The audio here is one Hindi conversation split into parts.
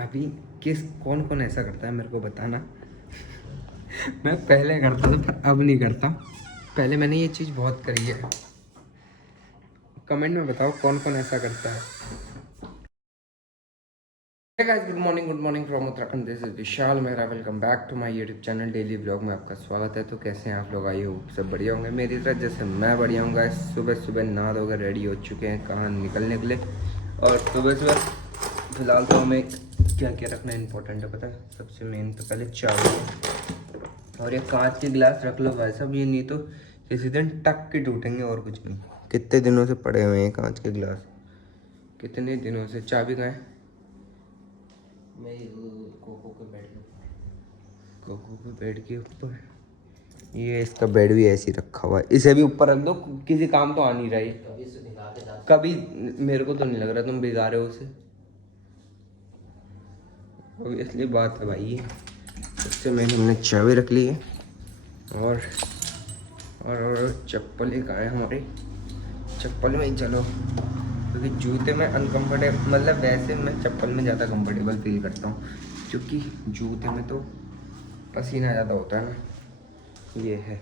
अभी कौन कौन ऐसा करता है मेरे को बताना। मैं पहले करता था पर अब नहीं करता। पहले मैंने ये चीज़ बहुत करी है। कमेंट में बताओ कौन कौन ऐसा करता है। Hey guys, good morning from Uttarakhand. This is Vishal Mehra. Welcome back to my YouTube channel daily vlog में आपका स्वागत है। तो कैसे हैं आप लोग? आई हो सब बढ़िया होंगे मेरी तरह जैसे मैं बढ़िया हूँ। गाइस सुबह सुबह नहा धोकर रेडी हो चुके हैं कहाँ निकलने के लिए। और सुबह सुबह फिलहाल तो हमें क्या क्या रखना इंपॉर्टेंट है पता है? सबसे मेन तो पहले चावल और ये कांच के गिलास रख लो भाई साहब। ये नहीं तो किसी दिन टक के टूटेंगे और कुछ नहीं। कितने दिनों से पड़े हुए हैं कांच के गिलास, कितने दिनों से। चाबी कहाँ है? मैं कोको के बेड के ऊपर। ये इसका बेड भी ऐसे ही रखा हुआ है, इसे भी ऊपर रख दो, किसी काम तो आ नहीं रहा है कभी। मेरे को तो नहीं लग रहा तुम भिगा रहे हो उसे। ऑब्वियसली बात है भाई। सबसे मैंने हमने चाबी रख ली है और चप्पल एक आया हमारी। चप्पल में ही चलो क्योंकि जूते में अनकंफर्टेबल, मतलब वैसे मैं चप्पल में ज़्यादा कंफर्टेबल फील करता हूँ क्योंकि जूते में तो पसीना ज़्यादा होता है ना। ये है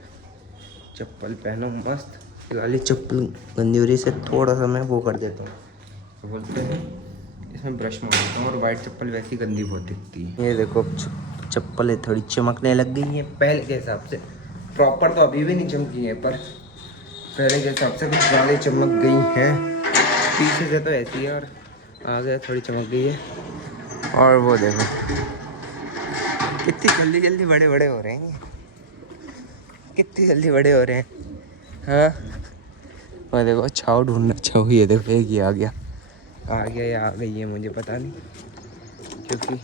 चप्पल पहनो मस्त। फिलहाल ये चप्पल गंदी हो रही से थोड़ा सा मैं वो कर देता हूँ, तो बोलते हैं इसमें ब्रश मार देता हूँ। और वाइट चप्पल वैसी गंदी बहुत दिखती है। ये देखो चप्पल थोड़ी चमकने लग गई है पहले के हिसाब से। प्रॉपर तो अभी भी नहीं चमकी है पर पहले के हिसाब से कुछ ज़्यादा चमक गई हैं। पीछे से तो ऐसी है और आगे थोड़ी चमक गई है। और वो देखो कितनी जल्दी जल्दी बड़े बड़े हो रहे हैं, कितनी जल्दी बड़े हो रहे हैं। हाँ और देखो छाव ढूंढना। छाव ये देखो एक ही आ गया या आ गई है मुझे पता नहीं क्योंकि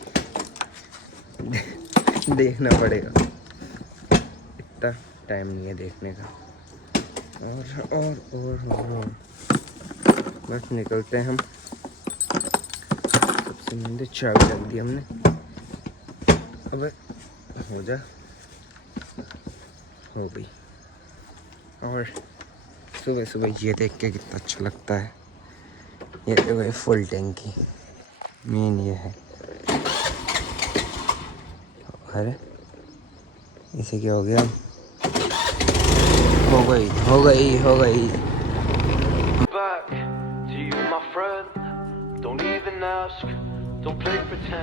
देखना पड़ेगा, इतना टाइम नहीं है देखने का। और बस निकलते हैं हम। सबसे मंदिर चाबी रख दी हमने। अब हो जा, हो गई। और सुबह सुबह ये देख के कितना अच्छा लगता है। ये देखो फुल टैंकी मेन ये है। अरे इसे क्या हो गया? हो गई।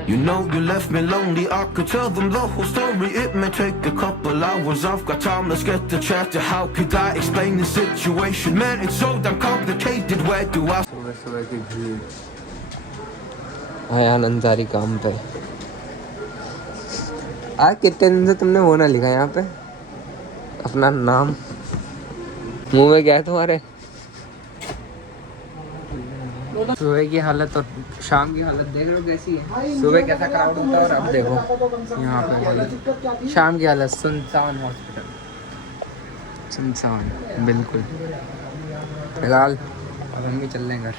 You know you left me lonely, I could tell them the whole story. It may take a couple hours, I've got time, let's get the chat. How could I explain the situation? Man, it's so damn complicated, where do I... सुबह सुबह की भीड़ आया अंसारी काम पे। आज कितने दिन से तुमने वो ना लिखा यहाँ पे अपना नाम? मुंह में क्या है तुम्हारे? सुबह की हालत और शाम की हालत देख लो कैसी है। सुबह कैसा क्राउड होता है और अब देखो यहाँ पे हालत। शाम की हालत सुनसान, हॉस्पिटल सुनसान बिल्कुल। फिलहाल अब हम भी चल रहे हैं घर।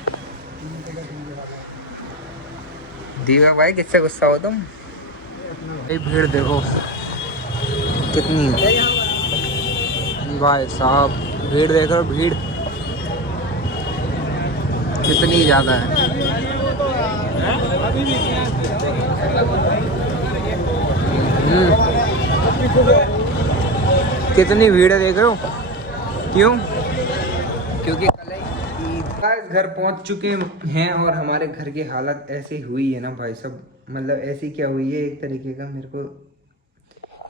दीपक भाई किससे गुस्सा हो तुम? ये भीड़ देखो कितनी भाई साहब, भीड़ देख रहे हो? भीड़ कितनी ज़्यादा है। कितनी भीड़ है देख रहे हो? क्यों? क्योंकि कल ईद। घर पहुंच चुके हैं और हमारे घर की हालत ऐसी हुई है ना भाई साहब, मतलब ऐसी क्या हुई है एक तरीके का। मेरे को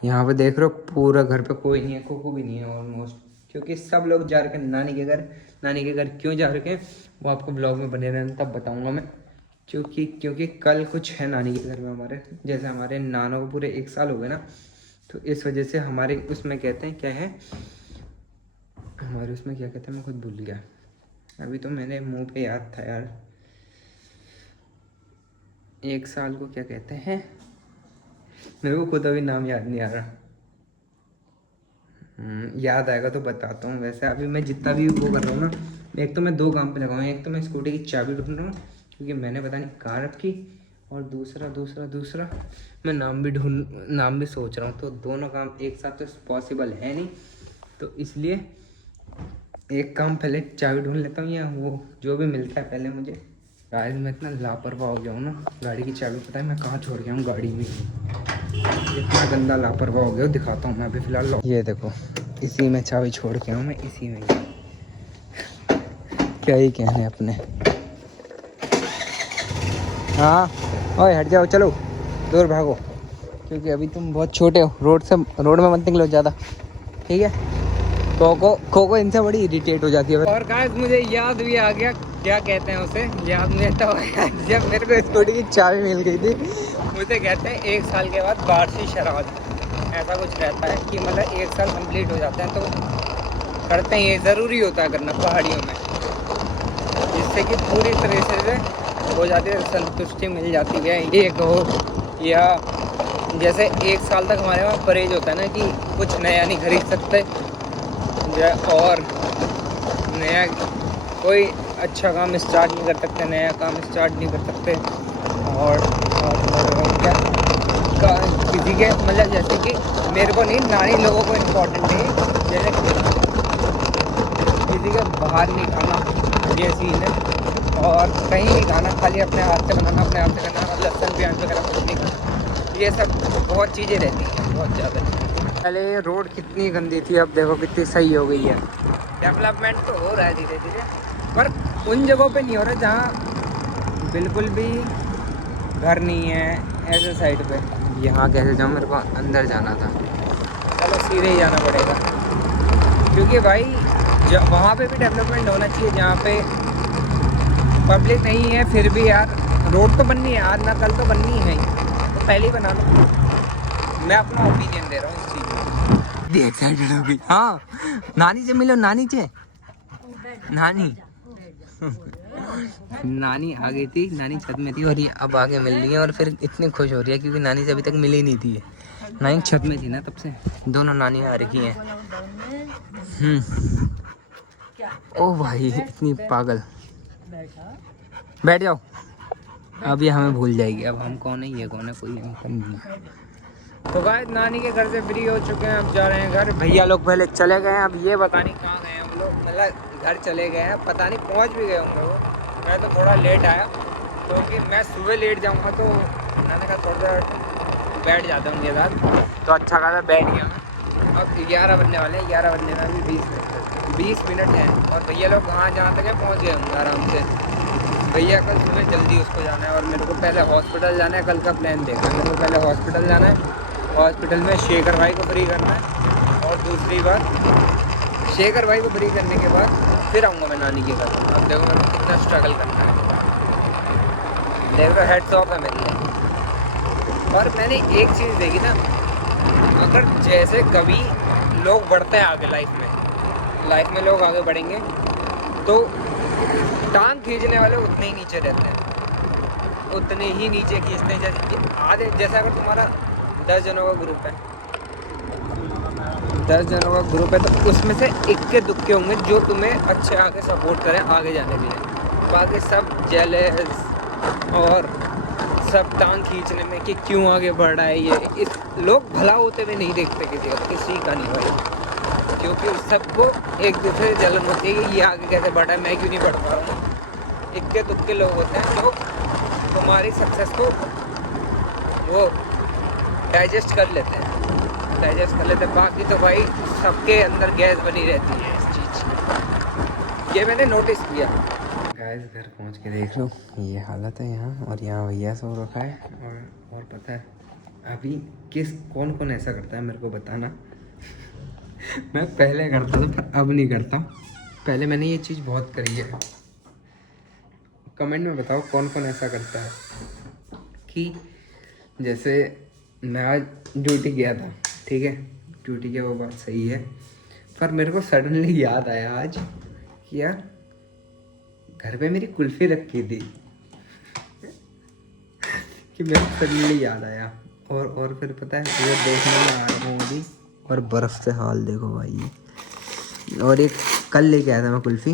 यहाँ पे देख रहे हो पूरा घर पे कोई नहीं है, कोको भी नहीं है ऑलमोस्ट, क्योंकि सब लोग जा रखे हैं नानी के घर। नानी के घर क्यों जा रखे हैं वो आपको ब्लॉग में बने रहना तब बताऊंगा मैं। क्योंकि कल कुछ है नानी के घर में हमारे। जैसे हमारे नाना को पूरे 1 साल हो गए ना, तो इस वजह से हमारे उसमें कहते हैं क्या है, हमारे उसमें क्या कहते हैं मैं खुद भूल गया। अभी तो मेरे मुंह पे याद था यार। 1 साल को क्या कहते हैं, मेरे को खुद अभी नाम याद नहीं आ रहा। याद आएगा तो बताता हूँ। वैसे अभी मैं जितना भी वो कर रहा हूँ ना, एक तो मैं 2 काम पे लगा हूँ। एक तो मैं स्कूटी की चाबी ढूंढ रहा हूँ क्योंकि मैंने पता नहीं कहाँ रखी, और दूसरा मैं नाम भी सोच रहा हूँ। तो दोनों काम एक साथ तो पॉसिबल है नहीं, तो इसलिए एक काम पहले चाबी ढूंढ लेता हूँ या वो जो भी मिलता है पहले मुझे गाइस मैं इतना लापरवाह हो गया हूँ ना, गाड़ी की चाबी पता है मैं कहाँ छोड़ गया हूँ, गाड़ी में ही। इतना गंदा लापरवाह हो गया हूँ, दिखाता हूँ मैं अभी फ़िलहाल। ये देखो इसी में चाबी छोड़ के हूँ मैं, इसी में ही। क्या ही कहने अपने। हाँ ओए हट जाओ, चलो दूर भागो, क्योंकि अभी तुम बहुत छोटे हो, रोड में मत निकलो ज़्यादा, ठीक है। कोको इनसे बड़ी इरिटेट हो जाती है। और गाइस मुझे याद भी आ गया, क्या कहते हैं उसे, याद मुझे तो आया जब मेरे को स्कूटी की चाबी मिल गई थी, मुझे कहते हैं 1 साल के बाद वार्षिक शराब, ऐसा कुछ रहता है कि मतलब 1 साल कंप्लीट हो जाता है तो करते हैं, ये ज़रूरी होता है करना पहाड़ियों में, जिससे कि पूरी तरह से हो जाती है, संतुष्टि मिल जाती है। एक हो या जैसे 1 साल तक हमारे पास परहेज होता है ना कि कुछ नया नहीं खरीद सकते, और नया कोई अच्छा काम स्टार्ट नहीं कर सकते, नया काम स्टार्ट नहीं कर सकते। और क्या किसी के मतलब जैसे कि मेरे को नहीं, नानी लोगों को इम्पोर्टेंट नहीं, जैसे किसी के बाहर नहीं खाना ये सीन है, और कहीं नहीं खाना, खाली अपने हाथ से बनाना, अपने हाथ से करना, लहसुन प्याज वगैरह कुछ नहीं खाना, ये सब बहुत चीज़ें रहती हैं, बहुत ज़्यादा। पहले रोड कितनी गंदी थी, अब देखो कितनी सही हो गई है। डेवलपमेंट तो हो रहा है धीरे धीरे, पर उन जगहों पे नहीं हो रहा जहाँ बिल्कुल भी घर नहीं है, ऐसे साइड पे। यहाँ कैसे जाऊँ, मेरे को अंदर जाना था, चलो सीधे ही जाना पड़ेगा, क्योंकि भाई वहाँ पे भी डेवलपमेंट होना चाहिए जहाँ पे पब्लिक नहीं है, फिर भी यार रोड तो बननी है, आज ना कल तो बननी है, तो पहले ही बना लो। मैं अपना ओपिनियन दे रहा हूँ इस चीज़ में। एक्साइटेड हो गई। हाँ नानी से मिलो, नानी से, नानी नानी आ गई थी, नानी छत में थी और ये अब आगे मिल रही है, और फिर इतनी खुश हो रही है क्योंकि नानी से अभी तक मिली नहीं थी। नानी छत में थी ना तब से, दोनों नानी आ रखी हैं। ओ भाई इतनी पागल, बैठ जाओ, अब ये हमें भूल जाएगी, अब हम कौन है ये कौन है, कोई नहीं। तो गाइस नानी के घर से फ्री हो चुके हैं, अब जा रहे हैं घर। भैया लोग पहले चले गए हैं, अब ये पता नहीं कहाँ गए हैं हम लोग, मतलब घर चले गए हैं, पता नहीं पहुँच भी गए होंगे वो। मैं तो थोड़ा लेट आया क्योंकि मैं सुबह लेट जाऊँगा तो मैंने कहा थोड़ा सा बैठ जाता हूँ उनके साथ, तो अच्छा खासा बैठ गया। अब 11 बजने वाले हैं, 11 बजने में अभी 20 मिनट हैं, और भैया लोग वहाँ जहाँ तक है पहुँच गए होंगे आराम से। भैया कल सुबह जल्दी उसको जाना है, और मेरे को पहले हॉस्पिटल जाना है, कल का प्लान देखना है। मेरे को पहले हॉस्पिटल जाना है, हॉस्पिटल में शेखर भाई को फ्री करना है, और दूसरी बात शेखर भाई को फ्री करने के बाद फिर आऊँगा मैं नानी के घर। अब देखो मेरे को कितना स्ट्रगल करना है, देखो हेड्स ऑफ है मेरे लिए। और मैंने एक चीज़ देखी ना, अगर जैसे कभी लोग बढ़ते हैं आगे लाइफ में लोग आगे बढ़ेंगे तो टांग खींचने वाले उतने ही नीचे रहते हैं, उतने ही नीचे खींचते हैं। जैसे अगर तुम्हारा 10 जनों का ग्रुप है, 10 जनों का ग्रुप है, तो उसमें से इक्के दुक्के होंगे जो तुम्हें अच्छे आगे सपोर्ट करें आगे जाने के लिए, बाकी सब जेलस और सब टांग खींचने में कि क्यों आगे बढ़ रहा है ये। इस लोग भला होते हुए नहीं देखते किसी का, किसी का नहीं भाई, क्योंकि सबको एक दूसरे से जलन होती है कि ये आगे कैसे बढ़ा है, मैं क्यों नहीं बढ़ पा रहा हूँ। इक्के दुक्के लोग होते हैं जो तुम्हारी सक्सेस को वो डाइजेस्ट कर लेते हैं, बाकी तो भाई सबके अंदर गैस बनी रहती है इस चीज़ की, ये मैंने नोटिस किया। गाइस घर पहुंच के देख लो ये हालत है यहाँ, और यहाँ भैया सो रखा है। और पता है अभी कौन ऐसा करता है मेरे को बताना। मैं पहले करता था पर अब नहीं करता, पहले मैंने ये चीज़ बहुत करी है। कमेंट में बताओ कौन ऐसा करता है कि जैसे मैं आज ड्यूटी गया था, ठीक है, ड्यूटी की वो बात सही है, पर मेरे को सडनली याद आया आज कि यार घर पे मेरी कुल्फ़ी रखी थी कि मेरे को सडनली याद आया। और फिर पता है वो देखने में आ रहा हूँ अभी, और बर्फ़ से हाल देखो भाई। और एक कल लेके आया था मैं कुल्फ़ी,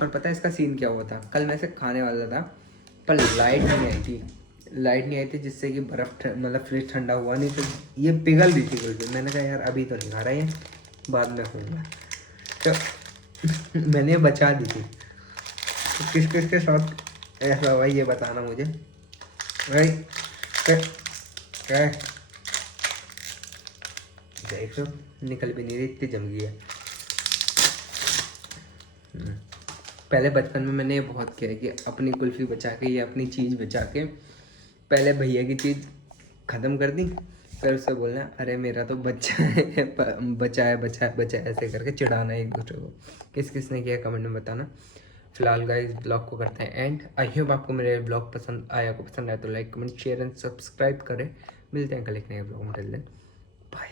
और पता है इसका सीन क्या हुआ था, कल मैं इसे खाने वाला था पर लाइट नहीं आई थी जिससे कि बर्फ़ मतलब फ्रिज ठंडा हुआ नहीं, तो ये पिघल रही थी कुल्फ़ी। मैंने कहा यार अभी तो नहीं खा रहा है, बाद में खाऊंगा, तो मैंने बचा दी थी। तो किस के साथ ऐसा हुआ ये बताना मुझे भाई। क्या देख लो, निकल भी नहीं रही, इतनी जम गई है। पहले बचपन में मैंने ये बहुत किया है कि अपनी कुल्फ़ी बचा के या अपनी चीज़ बचा के पहले भैया की चीज़ ख़त्म कर दी, फिर उससे बोलना अरे मेरा तो बच्चा है, बचा है बचा है बचा है, ऐसे करके चिढ़ाना एक दूसरे को। किस किस ने किया कमेंट में बताना। फिलहाल गाइस ब्लॉग को करते हैं एंड। आई होप आपको मेरे ब्लॉग पसंद आया तो like comment share and subscribe करें। मिलते हैं कल एक नए ब्लॉग में, बाय।